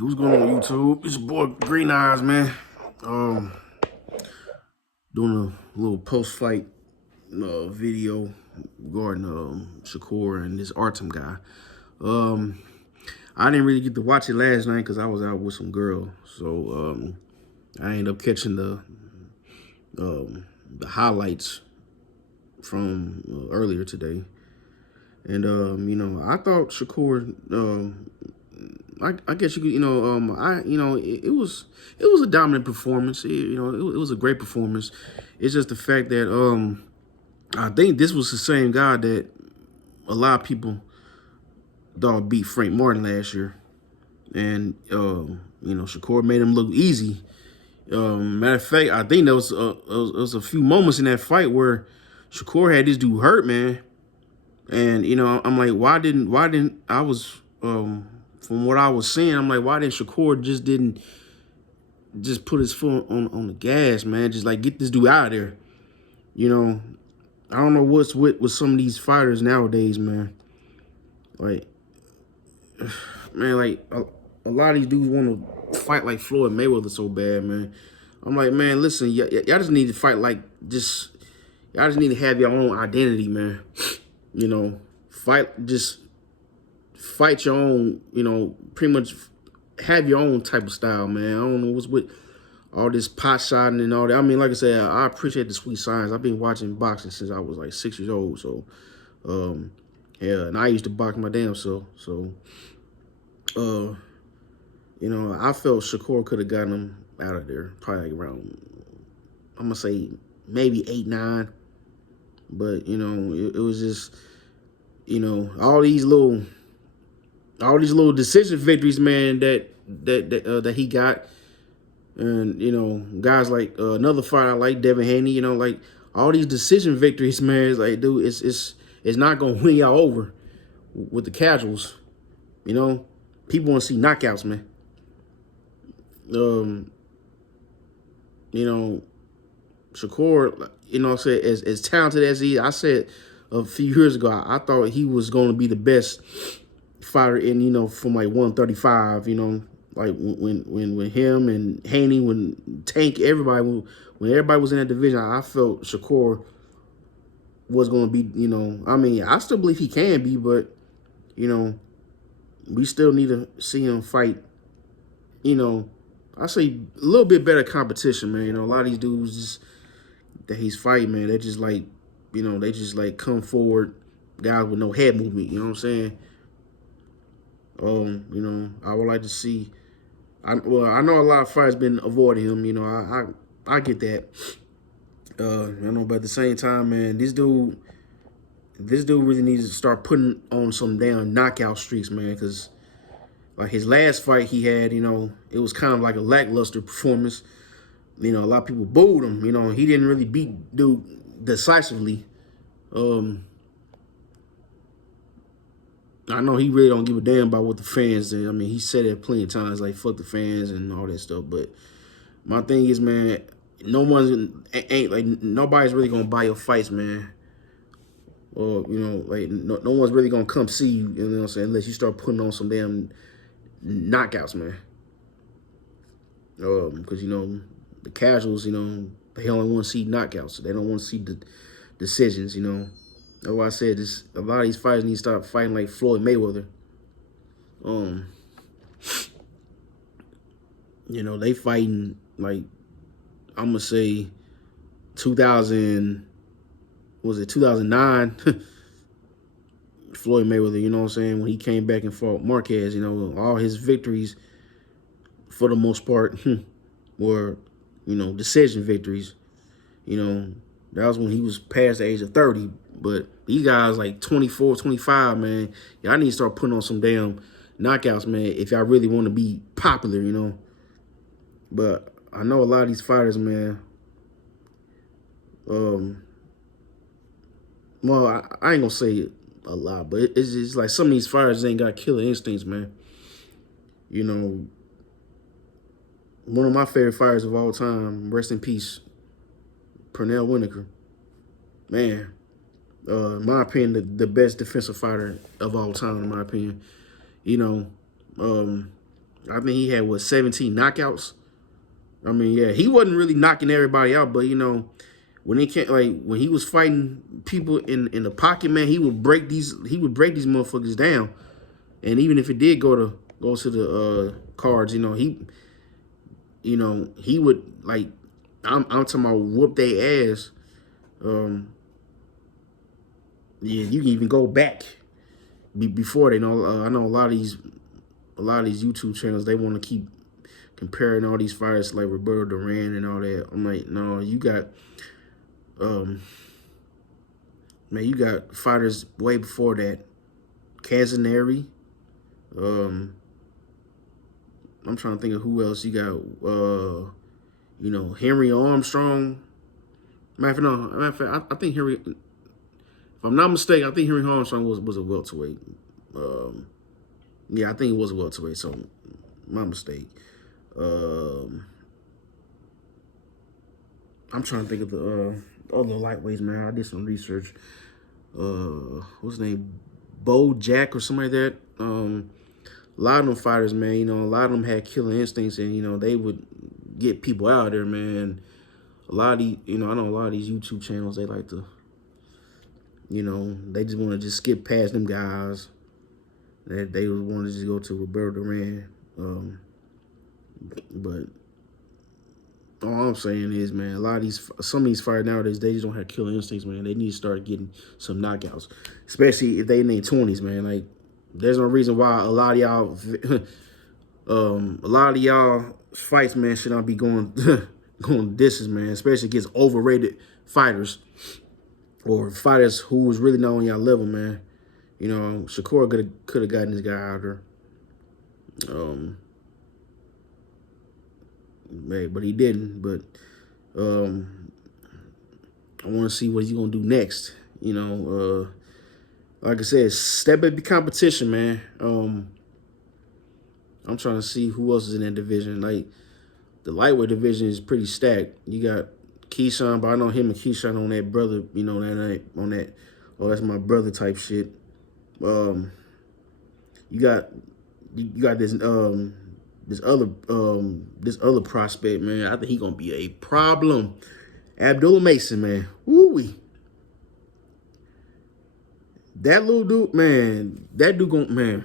What's going on YouTube? It's your boy Green Eyes, man. Um, doing a little post-fight video regarding Shakur and this Artem guy. I didn't really get to watch it last night because I was out with some girl, so I ended up catching the highlights from earlier today. And I thought Shakur, I guess you could, it was a dominant performance. It was a great performance. It's just the fact that I think this was the same guy that a lot of people thought beat Frank Martin last year, and Shakur made him look easy. Matter of fact, I think there was a few moments in that fight where Shakur had this dude hurt, man. And I'm like, why didn't I was from what I was seeing, I'm like, why didn't Shakur didn't put his foot on the gas, man? Just like get this dude out of there. I don't know what's with some of these fighters nowadays, man. Like, man, like a lot of these dudes want to fight like Floyd Mayweather so bad, man. I'm like, man, listen, y'all just need to fight like y'all just need to have your own identity, man. Fight your own, pretty much have your own type of style, man. I don't know what's with all this pot shotting and all that. I mean, like I said, I appreciate the sweet signs. I've been watching boxing since I was like 6 years old. So, yeah, and I used to box my damn self. So, I felt Shakur could have gotten him out of there probably like around, I'm going to say maybe 8, 9. But, it was just, all these little decision victories, man, that he got. And, guys like another fighter like Devin Haney, like all these decision victories, man, it's like, dude, it's not going to win y'all over with the casuals. People want to see knockouts, man. Shakur, said as talented as he is, I said a few years ago, I thought he was going to be the best fighter in, from like 135, like when him and Haney, when Tank, everybody, when everybody was in that division, I felt Shakur was going to be, I mean, I still believe he can be, but, we still need to see him fight, I say a little bit better competition, man. A lot of these dudes that he's fighting, man, they just like, they just like come forward, guys with no head movement, you know what I'm saying? I would like to see, I know a lot of fighters been avoiding him, I get that. But at the same time, man, this dude really needs to start putting on some damn knockout streaks, man, because like his last fight he had, it was kind of like a lackluster performance. A lot of people booed him. He didn't really beat dude decisively. I know he really don't give a damn about what the fans think. I mean, he said it plenty of times, like fuck the fans and all that stuff. But my thing is, man, nobody's really gonna buy your fights, man. Or like no one's really gonna come see you. You know what I'm saying? Unless you start putting on some damn knockouts, man. Because the casuals, they only want to see knockouts. They don't want to see the decisions. That's why I said this. A lot of these fighters need to start fighting like Floyd Mayweather. They fighting like, I'm gonna say 2009 Floyd Mayweather, you know what I'm saying, when he came back and fought Marquez, all his victories for the most part were, decision victories. That was when he was past the age of 30. But these guys like 24, 25, man, y'all need to start putting on some damn knockouts, man, if y'all really want to be popular, But I know a lot of these fighters, man, well, I ain't gonna say a lot, but it's just like some of these fighters ain't got killer instincts, man. One of my favorite fighters of all time, rest in peace, Pernell Whitaker. Man, in my opinion, the best defensive fighter of all time, in my opinion. I think he had, what, 17 knockouts. I mean, yeah, he wasn't really knocking everybody out, but, you know, when he can't, like, when he was fighting people in the pocket, man, he would break these motherfuckers down. And even if it did go to the cards, he would, like, I'm talking about whoop their ass. Um, yeah, you can even go back before they know. I know a lot of these YouTube channels, they want to keep comparing all these fighters like Roberto Duran and all that. I'm like, no, um, you got fighters way before that. Casaneri. I'm trying to think of who else you got. Henry Armstrong. Matter of fact, I think Henry. If I'm not mistaken, I think Henry Armstrong was a welterweight. Yeah, I think he was a welterweight. So, my mistake. Um, I'm trying to think of the other lightweights, man. I did some research. What's his name? Bo Jack or something like that. A lot of them fighters, man, a lot of them had killer instincts, and they would get people out of there, man. A lot of these, I know a lot of these YouTube channels, they like to, they just want to just skip past them guys. They want to just go to Roberto Duran. But all I'm saying is, man, some of these fighters nowadays, they just don't have killer instincts, man. They need to start getting some knockouts, especially if they in their 20s, man. Like, there's no reason why a lot of y'all fights, man, should not be going going distance, man, especially against overrated fighters or fighters who was really not on y'all level, man. Shakur could have gotten this guy out there. But he didn't. But I want to see what he's gonna do next. Like I said, step up the competition, man. I'm trying to see who else is in that division. Like, the lightweight division is pretty stacked. You got Keyshawn, but I know him and Keyshawn on that brother, oh, that's my brother type shit. You got this other prospect, man. I think he gonna be a problem. Abdullah Mason, man. Woo-wee. That little dude, man. That dude man.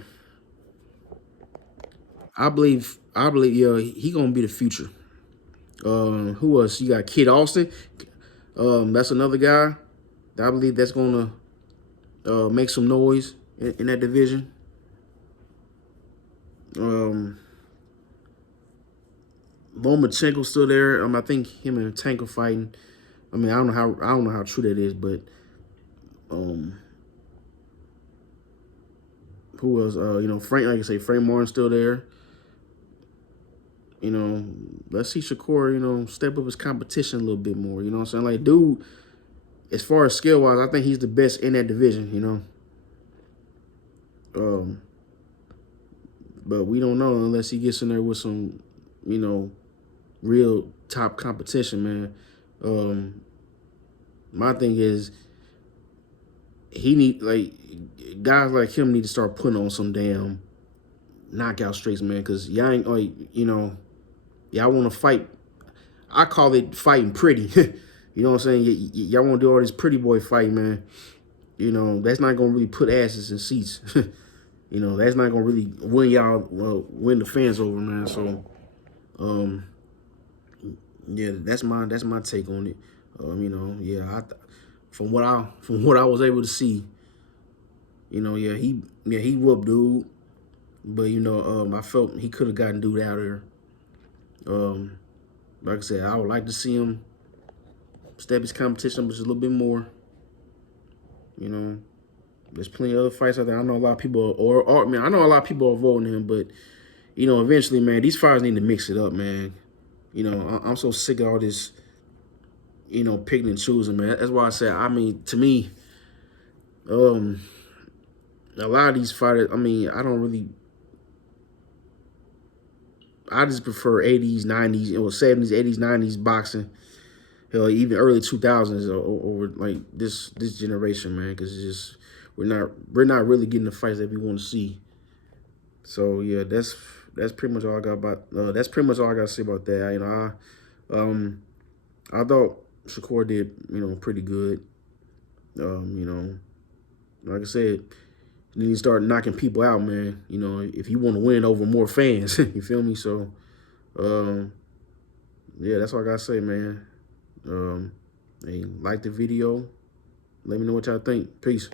I believe, yeah, he gonna be the future. Who else? You got Kid Austin. That's another guy that I believe that's gonna make some noise in that division. Lomachenko's still there. I think him and Tank are fighting. I mean, I don't know how true that is, but who else? Frank, like I say, Frank Martin's still there. Let's see Shakur, step up his competition a little bit more. You know what I'm saying? Like, dude, as far as skill wise, I think he's the best in that division. But we don't know unless he gets in there with some, real top competition, man. My thing is, guys like him need to start putting on some damn knockout streaks, man, because y'all ain't, like, y'all want to fight. I call it fighting pretty. You know what I'm saying? Y'all want to do all this pretty boy fight, man. That's not going to really put asses in seats. That's not going to really win the fans over, man. So, yeah, that's my take on it. Yeah, from what I was able to see, he whooped dude, but I felt he could have gotten dude out of there. Like I said, I would like to see him step his competition up just a little bit more. There's plenty of other fights out there. I know a lot of people I know a lot of people are voting him, but eventually, man, these fighters need to mix it up, man. I'm so sick of all this, picking and choosing, man. That's why I said, to me, a lot of these fighters, I just prefer 80s, 90s, 70s, 80s, 90s boxing. Hell, even early 2000s over like this generation, man, because it's just we're not really getting the fights that we want to see. So yeah, that's that's pretty much all I got about. That's pretty much all I got to say about that. I thought Shakur did, pretty good. You know, like I said, you need to start knocking people out, man. If you want to win over more fans, you feel me? So, yeah, that's all I gotta say, man. Hey, like the video. Let me know what y'all think. Peace.